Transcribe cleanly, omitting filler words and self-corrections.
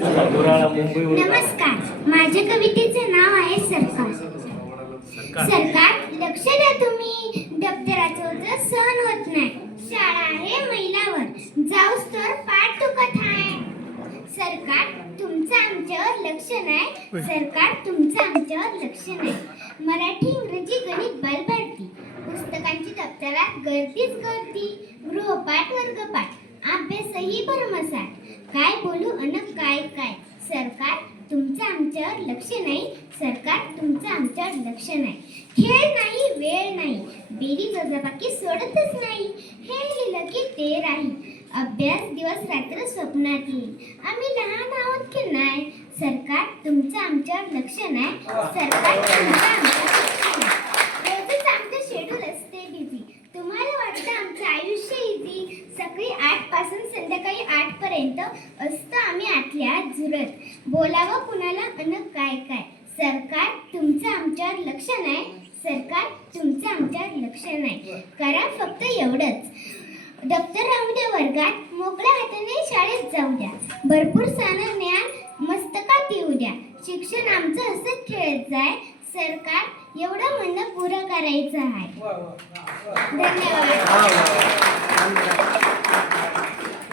नमस्कार, माझ्या कवितेचे नाव आहे सरकार. सरकार लक्ष द्या तुम्ही, दप्तराचं ओझं सहन होत नाही. शाळा आहे मैलावर, जाऊस तर पाठ दुखत आहे. सरकार तुमचं आमच्यावर लक्ष नाही. सरकार तुमचं आमच्यावर लक्ष नाही. मराठी इंग्रजी गणित बलभरती, पुस्तकांची दप्तरात गर्दीच गर्दी. गृहपाठ वर्गपाठ अभ्यासही भरमसाठ. काय बोलू अन काय काय. सरकार तुमचं आमच्यावर लक्ष नाही. सरकार तुमचं आमच्यावर लक्ष नाही. खेळ नाही वेळ नाही, बेरीज वजाबाकी सोडतच नाही. हे लिहिलं की ते राहील, अभ्यास दिवस रात्र स्वप्नात येईल. आम्ही लहान आहोत की नाही. सरकार तुमचं आमच्यावर लक्ष नाही. सरकार तुमचं आमच्यावर लक्ष नाही. रोजच आमचं शेड्यूल असते बिझी. तुम्हाला वाटतं आमचं आयुष्य इझी. सकाळी 8 पासून संध्याकाळी 8 पर्यंत असतं आम्ही आतल्या आत झुरत. बोलावं कुणाला अन काय काय. सरकार तुमचं आमच्यावर लक्ष नाही. सरकार तुमचं आमच्यावर लक्ष नाही. करा फक्त एवढंच, दप्तर राहू द्या वर्गात, मोकळ्या हाताने शाळेत जाऊ द्या. भरपूर सारं ज्ञान मस्तकात येऊ द्या. शिक्षण आमचं हसत खेळत जाय. सरकार एवढं म्हणणं पुरं करायचं आहे. धन्यवाद.